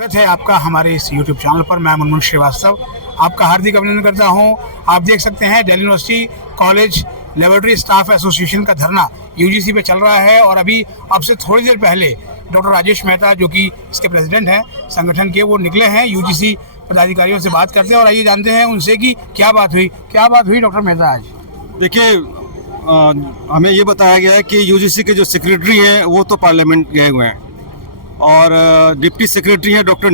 स्वागत है आपका हमारे इस YouTube चैनल पर। मैं मुनमुन श्रीवास्तव आपका हार्दिक अभिनंदन करता हूं। आप देख सकते हैं Delhi university college laboratory staff association का धरना यूजीसी पे चल रहा है और अभी अब से थोड़ी देर पहले डॉक्टर राजेश मेहता जो कि इसके प्रेसिडेंट हैं संगठन के, वो निकले हैं। यूजीसी पदाधिकारियों से बात करते हैं और आइए जानते हैं उनसे कि क्या बात हुई डॉक्टर मेहता आज। देखिए, हमें ये बताया गया है कि यूजीसी के जो सेक्रेटरी हैं वो तो पार्लियामेंट गए हुए हैं और डिप्टी सेक्रेटरी हैं डॉक्टर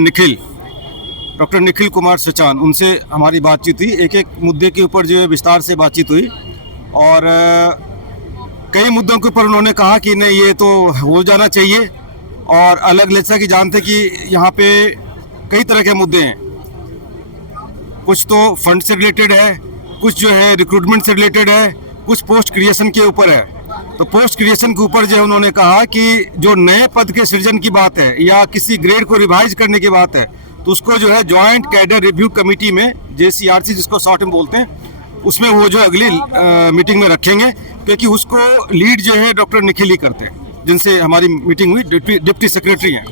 निखिल कुमार सचान, उनसे हमारी बातचीत हुई। एक एक मुद्दे के ऊपर जो है विस्तार से बातचीत हुई और कई मुद्दों के ऊपर उन्होंने कहा कि नहीं, ये तो हो जाना चाहिए। और अलग जैसा कि जानते कि यहाँ पे कई तरह के मुद्दे हैं, कुछ तो फंड से रिलेटेड है, कुछ जो है रिक्रूटमेंट से रिलेटेड है, कुछ पोस्ट क्रिएशन के ऊपर है। तो पोस्ट क्रिएशन के ऊपर जो है उन्होंने कहा कि जो नए पद के सृजन की बात है या किसी ग्रेड को रिवाइज करने की बात है तो उसको जो है जॉइंट कैडर रिव्यू कमेटी में, JCRC जिसको शॉर्ट में बोलते हैं, उसमें वो जो अगली मीटिंग में रखेंगे, क्योंकि उसको लीड जो है डॉक्टर निखिल ही करते हैं, जिनसे हमारी मीटिंग हुई, डिप्टी सेक्रेटरी हैं।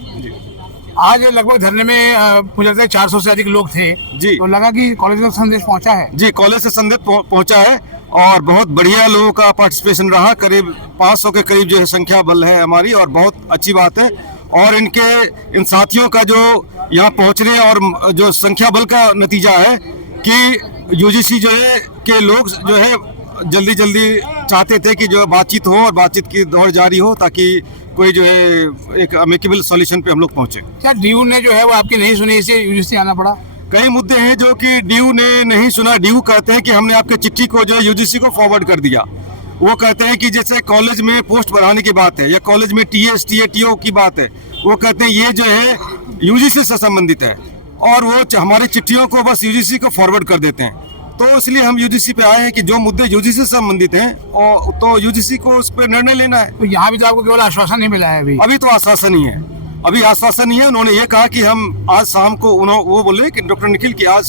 आज लगभग धरने में मुझे लगता है 400 से अधिक लोग थे जी। तो लगा कि कॉलेज का संदेश पहुंचा है। जी, कॉलेज से संदेश पहुंचा है और बहुत बढ़िया लोगों का पार्टिसिपेशन रहा। करीब 500 के करीब जो है संख्या बल है हमारी और बहुत अच्छी बात है। और इन साथियों का जो यहाँ पहुँचने और जो संख्या बल का नतीजा है कि यूजीसी जो है के लोग जो है जल्दी चाहते थे कि जो बातचीत हो और बातचीत की दौड़ जारी हो ताकि कोई जो है एक अमेकेबल सॉल्यूशन पे हम लोग पहुंचे। क्या डीयू ने जो है वो आपकी नहीं सुनी, इससे यूजीसी आना पड़ा? कई मुद्दे हैं जो कि डीयू ने नहीं सुना। डीयू कहते हैं कि हमने आपके चिट्ठी को जो है यूजीसी को फॉरवर्ड कर दिया। वो कहते हैं कि जैसे कॉलेज में पोस्ट बढ़ाने की बात है या कॉलेज में TS TO की बात है, वो कहते हैं ये जो है यूजीसी से संबंधित है और वो हमारी चिट्ठियों को बस यूजीसी को फॉरवर्ड कर देते हैं। तो इसलिए हम यूजीसी पे आए हैं कि जो मुद्दे यूजीसी से संबंधित हैं तो यूजीसी को उस पर निर्णय लेना है। तो यहाँ भी तो आपको केवल आश्वासन ही मिला है अभी तो आश्वासन ही है, अभी आश्वासन ही है। उन्होंने ये कहा कि हम आज शाम को वो बोले कि डॉक्टर निखिल की आज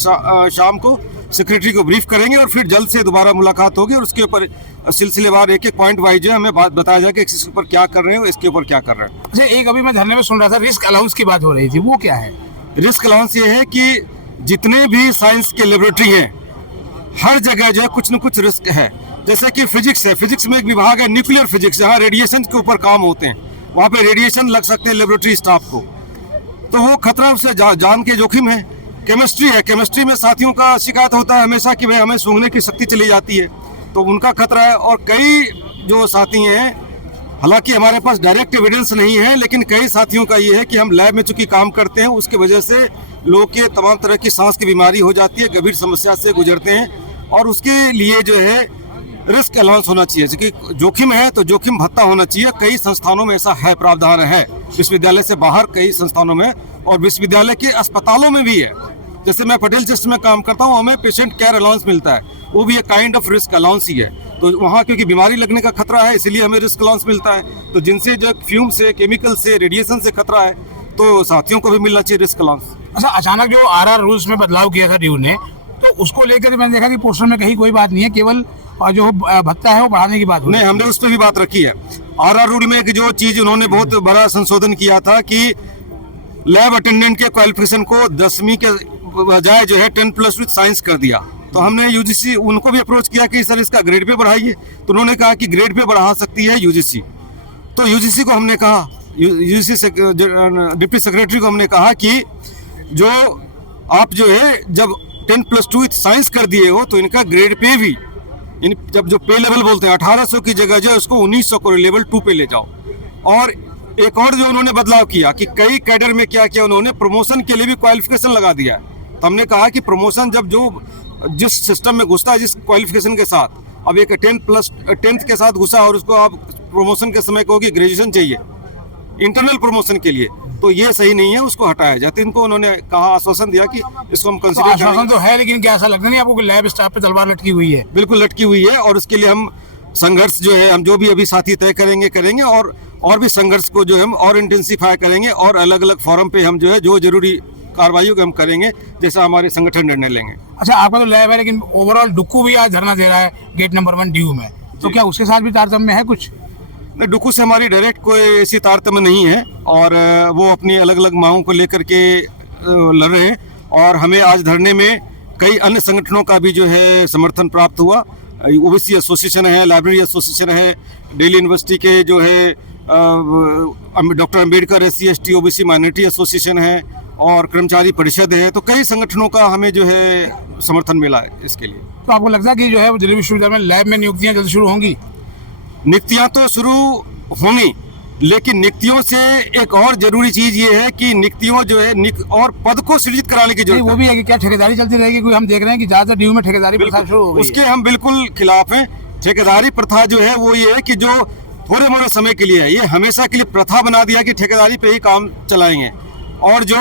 शाम को सेक्रेटरी को ब्रीफ करेंगे और फिर जल्द से दोबारा मुलाकात होगी और उसके ऊपर सिलसिलेवार एक पॉइंट वाइज जो है हमें बताया जाएगा कि इसके ऊपर क्या कर रहे हैं, इसके ऊपर क्या कर रहे हैं। अच्छा, एक अभी मैं धरने में सुन रहा था रिस्क अलाउंस की बात हो रही थी, वो क्या है? रिस्क अलाउंस ये है कि जितने भी साइंस के लेबोरेटरी हैं हर जगह जो है कुछ न कुछ रिस्क है। जैसे कि फिजिक्स है, फिजिक्स में एक विभाग है न्यूक्लियर फिजिक्स, जहाँ रेडिएशन के ऊपर काम होते हैं, वहाँ पे रेडिएशन लग सकते हैं लेबोरेटरी स्टाफ को, तो वो खतरा उससे जान के जोखिम है। केमिस्ट्री है, केमिस्ट्री में साथियों का शिकायत होता है हमेशा कि भाई हमें सूंघने की शक्ति चली जाती है, तो उनका खतरा है। और कई जो साथी हैं, हालांकि हमारे पास डायरेक्ट एविडेंस नहीं है, लेकिन कई साथियों का ये है कि हम लैब में चूंकि काम करते हैं उसकी वजह से लोगों के तमाम तरह की सांस की बीमारी हो जाती है, गंभीर समस्या से गुजरते हैं और उसके लिए जो है रिस्क अलाउंस होना चाहिए। क्योंकि जोखिम है तो जोखिम भत्ता होना चाहिए। कई संस्थानों में ऐसा है, प्रावधान है विश्वविद्यालय से बाहर कई संस्थानों में और विश्वविद्यालय के अस्पतालों में भी है। जैसे मैं पटेल चेस्ट में काम करता हूँ, हमें पेशेंट केयर अलाउंस मिलता है, वो भी एक काइंड ऑफ रिस्क अलाउंस ही है। तो वहाँ क्योंकि बीमारी लगने का खतरा है इसलिए हमें रिस्क अलाउंस मिलता है। तो जिनसे जो फ्यूम से, केमिकल से, रेडिएशन से खतरा है तो साथियों को भी मिलना चाहिए रिस्क अलाउंस। अच्छा, अचानक जो RR रूल्स में बदलाव किया था डीयू ने, तो उसको लेकर मैंने देखा कि पोस्टर में कहीं कोई बात नहीं है, केवल जो भत्ता है वो बढ़ाने की बात नहीं, हमने उस पर भी बात रखी है। RR रूल में एक जो चीज उन्होंने बहुत बड़ा संशोधन किया था कि लैब अटेंडेंट के क्वालिफिकेशन को 10वीं के बजाय जो है 10+ विद साइंस कर दिया। तो हमने यूजीसी उनको भी अप्रोच किया कि सर इसका ग्रेड पे बढ़ाइए, तो उन्होंने कहा कि ग्रेड पे बढ़ा सकती है यूजीसी। तो यूजीसी को हमने कहा, यूजीसी से डिप्टी सेक्रेटरी को हमने कहा कि जो आप जो है जब 10+2 विद साइंस कर दिए हो तो इनका ग्रेड पे भी जब जो पे लेवल बोलते हैं 1800 की जगह जो है उसको 1900 को लेवल 2 पे ले जाओ। और एक और जो उन्होंने बदलाव किया कि कई कैडर में क्या किया, उन्होंने प्रमोशन के लिए भी क्वालिफिकेशन लगा दिया। तो हमने कहा कि प्रमोशन जब जो जिस सिस्टम में घुसता है, जिस क्वालिफिकेशन के साथ, अब एक 10th के साथ घुसा और उसको आप प्रमोशन के समय कहोगे ग्रेजुएशन चाहिए इंटरनल प्रमोशन के लिए, तो ये सही नहीं है, उसको हटाया जाए। तो इनको उन्होंने कहा, आश्वासन दिया कि इसको हम कंसीडर करेंगे। आश्वासन तो है, लेकिन क्या ऐसा लगता नहीं आपको कि लैब स्टाफ पे तलवार लटकी हुई है? बिल्कुल लटकी हुई है और उसके लिए हम संघर्ष जो है, हम जो भी अभी साथी तय करेंगे और भी संघर्ष को जो हम और इंटेंसिफाई करेंगे और अलग अलग फोरम पे हम जो है जो जरूरी कार्रवाइयों को हम करेंगे जैसा हमारे संगठन निर्णय लेंगे। अच्छा, आपका तो लैब है, लेकिन ओवरऑल डुक्कू भी आज धरना दे रहा है गेट नंबर 1 डीयू में, तो क्या उसके साथ भी तारतम्य है कुछ? डुकू से हमारी डायरेक्ट कोई ऐसी तारतम्य नहीं है और वो अपनी अलग अलग मांगों को लेकर के लड़ रहे हैं और हमें आज धरने में कई अन्य संगठनों का भी जो है समर्थन प्राप्त हुआ। ओबीसी एसोसिएशन है, लाइब्रेरी एसोसिएशन है, दिल्ली यूनिवर्सिटी के जो है doctor Ambedkar SC/ST OBC minority association है और कर्मचारी परिषद है। तो कई संगठनों का हमें जो है समर्थन मिला है इसके लिए। तो आपको लगता है कि जो है वो दिल्ली विश्वविद्यालय में लैब में नियुक्तियां जल्द शुरू होंगी? नियुक्तियां तो शुरू होंगी, लेकिन नियुक्तियों से एक और जरूरी चीज ये है कि नियुक्तियों जो है और पद को सृजित कराने की जरूरत है। वो भी है कि क्या ठेकेदारी चलती रहेगी? क्योंकि हम देख रहे हैं कि ज्यादातर DU में ठेकेदारी प्रथा शुरू हो गई है। उसके हम बिल्कुल खिलाफ हैं। ठेकेदारी प्रथा जो है वो ये है कि जो थोड़े मोड़े समय के लिए है, ये हमेशा के लिए प्रथा बना दिया कि ठेकेदारी पे ही काम चलाएंगे। और जो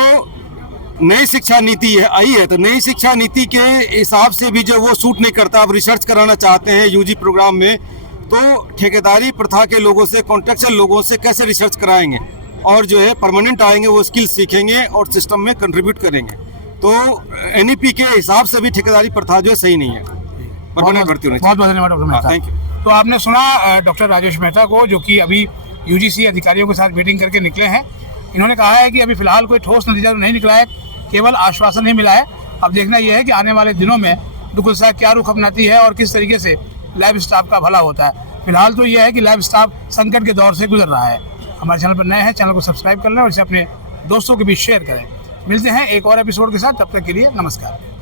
नई शिक्षा नीति है आई है, तो नई शिक्षा नीति के हिसाब से भी जो वो सूट नहीं करता। अब रिसर्च कराना चाहते हैं UG प्रोग्राम में, तो ठेकेदारी प्रथा के लोगों से, कॉन्ट्रेक्चुअल लोगों से कैसे रिसर्च कराएंगे और जो है परमानेंट आएंगे, वो स्किल सीखेंगे और सिस्टम में कंट्रीब्यूट करेंगे। तो NEP के हिसाब से भी ठेकेदारी प्रथा जो है सही नहीं है, परमानेंट भर्ती होनी चाहिए। बहुत धन्यवाद डॉक्टर मेहता। Thank you. तो आपने सुना डॉक्टर राजेश मेहता को, जो कि अभी UGC अधिकारियों के साथ मीटिंग करके निकले हैं। इन्होंने कहा है कि अभी फिलहाल कोई ठोस नतीजा तो नहीं निकला है, केवल आश्वासन ही मिला है। अब देखना यह है कि आने वाले दिनों में दुकुल साहब क्या रुख अपनाती है और किस तरीके से लैब स्टाफ का भला होता है। फिलहाल तो यह है कि लैब स्टाफ संकट के दौर से गुजर रहा है। हमारे चैनल पर नए हैं, चैनल को सब्सक्राइब कर लें और इसे अपने दोस्तों के बीच शेयर करें। मिलते हैं एक और एपिसोड के साथ, तब तक के लिए नमस्कार।